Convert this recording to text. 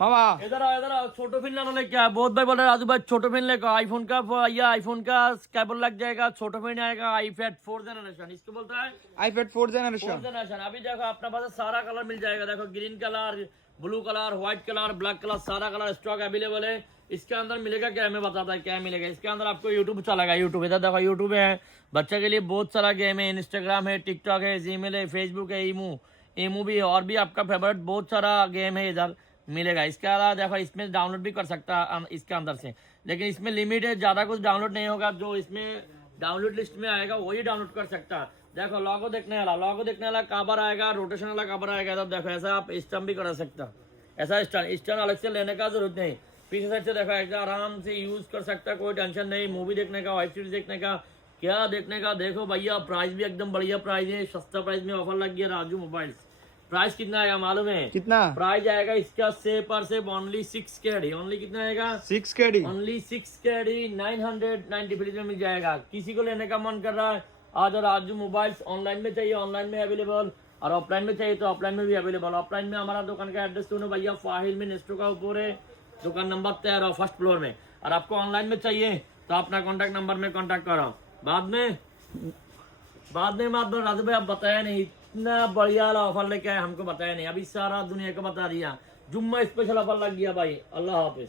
मामा इधर आओ छोटो फिन लेना लेके आया। बहुत भाई बोल रहे राजू भाई छोटो फिन लेकर आईफोन का या आईफोन का केबल लग जाएगा, छोटो फिन आएगा आईपैड 4 जनरेशन, इसको बोलता है आईपैड 4 4 जनरेशन। जनरेशन। अभी देखो अपने पास सारा कलर मिल जाएगा, देखो green colour, blue colour, white colour, black colour, सारा कलर स्टॉक अवेलेबल है। इसके अंदर मिलेगा क्या, मैं बताता है क्या मिलेगा इसके अंदर। आपको यूट्यूब चलेगा, यूट्यूब इधर देखो यूट्यूब है, बच्चे के लिए बहुत सारा गेम है, इंस्टाग्राम है, टिकटॉक है, जीमेल है, फेसबुक है, ईमू भी है, और भी आपका फेवरेट बहुत सारा गेम है इधर मिलेगा। इसके अलावा देखो इसमें डाउनलोड भी कर सकता है इसके अंदर से, लेकिन इसमें लिमिट है, ज्यादा कुछ डाउनलोड नहीं होगा। जो इसमें डाउनलोड लिस्ट में आएगा वही डाउनलोड कर सकता है। देखो लॉगो देखने वाला कवर आएगा, रोटेशन वाला कवर आएगा। तब देखो ऐसा आप स्टम्प भी कर सकता, ऐसा स्टैंड अलग से लेने का जरूरत नहीं। पीछे साइड से देखो एकदम आराम से यूज कर सकता है, कोई टेंशन नहीं। मूवी देखने का, वेब सीरीज देखने का, क्या देखने का। देखो भैया प्राइस भी एकदम बढ़िया प्राइस है, सस्ता प्राइस में ऑफर लग गया राजू मोबाइल्स। प्राइस कितना आएगा मालूम है? कितना प्राइस आएगा इसका से पर से ओनली 6 KD। ओनली कितना आएगा? 6 KD। ओनली 6 KD 990 में मिल जाएगा। किसी को लेने का मन कर रहा है आज राजू मोबाइल्स। ऑनलाइन में चाहिए ऑनलाइन में अवेलेबल, और ऑफलाइन में चाहिए तो ऑफलाइन में भी अवेलेबल। ऑफलाइन में हमारा दुकान का एड्रेस सुनो भैया, फाहिल में नेस्टो का ऊपर है, दुकान नंबर 13 फर्स्ट फ्लोर में। और आपको ऑनलाइन में चाहिए तो अपना कॉन्टैक्ट नंबर में कॉन्टैक्ट करो। बाद में राजू भाई आप बताया नहीं, इतना बढ़िया वाला ऑफर लेके आए, हमको बताया नहीं। अभी सारा दुनिया को बता दिया, जुम्मा स्पेशल ऑफर लग गया भाई। अल्लाह हाफिज।